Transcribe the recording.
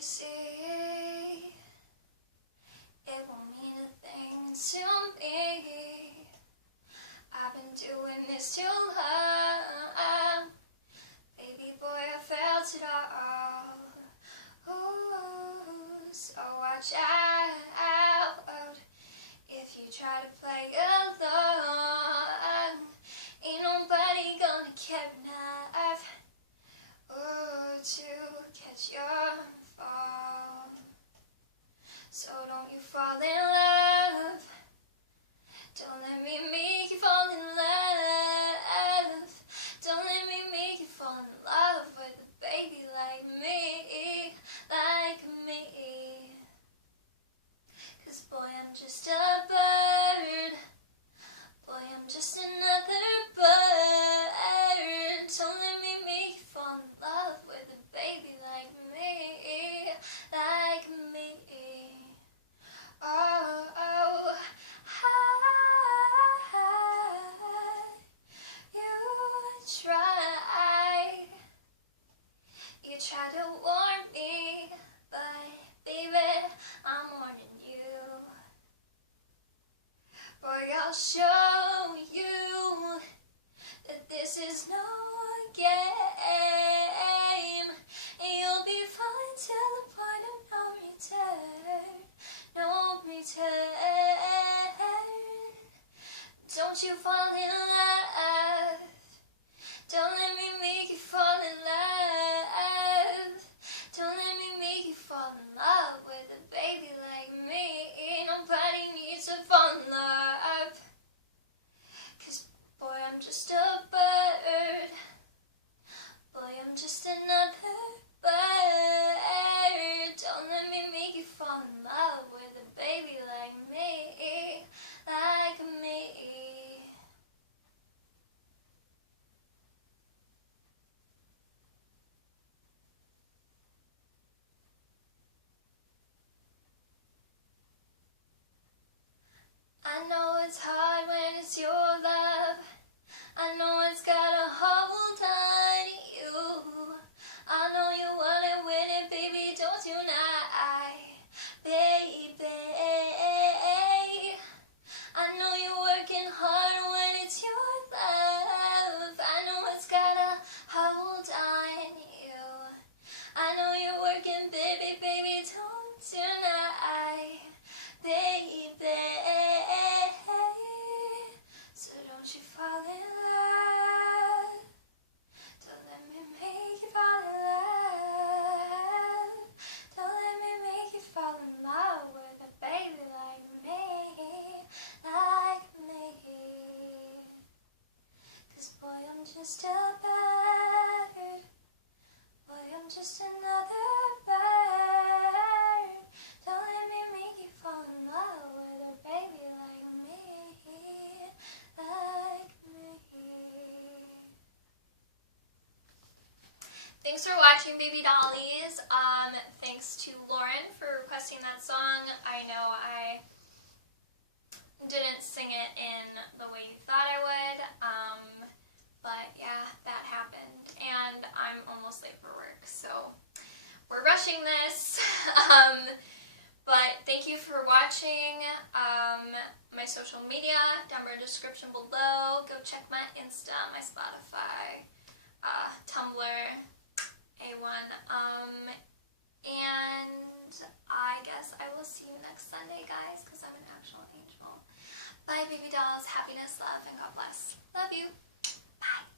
you see, it won't mean a thing to me. I've been doing this too long. Baby boy, I felt it all. Ooh, so watch out if you try to play along. Ain't nobody gonna care enough to catch your fall. So don't you fall in love. Don't let me make you fall in love. Don't let me make you fall in love with a baby like me, like me. 'Cause boy, I'm just a bird. Boy, I'm just another bird. Don't let me make you fall in love with a baby like me, like me. Oh, oh, you try to warn me, but baby, I'm warning you. Boy, I'll show you that this is no game, and you'll be fine till the point of no return, no return. Don't you fall in love. Don't let me make you fall in love. Don't let me make you fall in love with a baby like me. Nobody needs to fall in love. 'Cause boy, I'm just a bird. Boy, I'm just another bird. Don't let me make you fall in love with a baby like me, like me. I know it's hard when it's your love. I know it's got a hold on you. I know you want it with it, baby, don't you not, baby. I know you're working hard when it's your love. I know it's got a hold on you. I know you're working, baby, baby, don't you not, baby. So don't you fall in love. Don't let me make you fall in love. Don't let me make you fall in love with a baby like me, like me. 'Cause boy, I'm just a bird. Boy, I'm just another bird. Don't let me make you fall in love with a baby like me, like me. Thanks for watching, baby dollies. Thanks to Lauren for requesting that song. I know I didn't sing it in the way you thought I would, but yeah, that happened, and I'm almost late for work, so we're rushing this. But thank you for watching. My social media down in the description below. Go check my Insta, my Spotify, Tumblr, A1, and I guess I will see you next Sunday, guys, because I'm an actual angel. Bye, baby dolls. Happiness, love, and God bless. Love you. Bye.